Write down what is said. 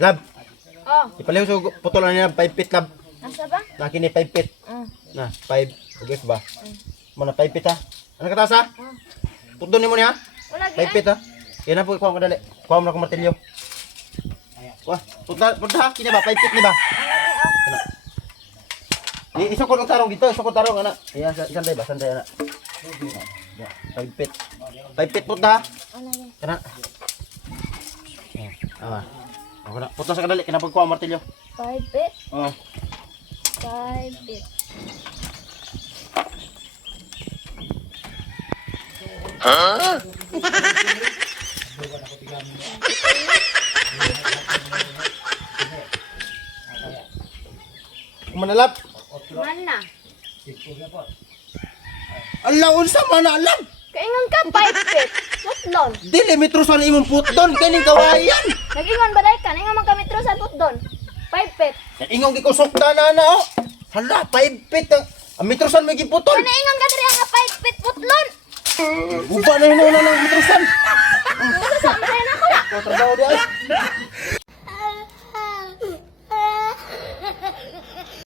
Lab, Oh, ipaliw sa putol na niya 5 feet lab. nasa ba? Na kini 5 feet. Mm. Na 5. Ugis ba? Mo na 5 feet ha. Ano ka taas ha? Mm. Putol ni mo niya. Wala 5 feet ha. Yan na po kuha ko dali. Kuha mo na ko martilyo. Wah, punta punta ha. Kini ba 5 feet ni ba? Ana. I isukod ang tarong dito, isukod tarong ana. Iya, sanday ba? Sanday ana. 5 feet. 5 feet punta ha. Wala. Kana. Ah. Ako na. Putos sa kadali kinapag kuha ang martilyo. Five feet. Oh. Five feet. Manalap. Mana? Ala unsa man alam. Kaingon ka, five feet. Putlon. Dili metro sa imong putdon kining kawayan. Nag-ingon ba dahil ka? Ingon man ka metro sa putlon. Feet. Ingong gikusok na na na oh. Hala, 5 feet ang ang metro san may giputol. Kung naingon ka diri nga five feet putlon. Uba na hinuuna ng metro san. Basta sa na ko. Ko trabaho di ay.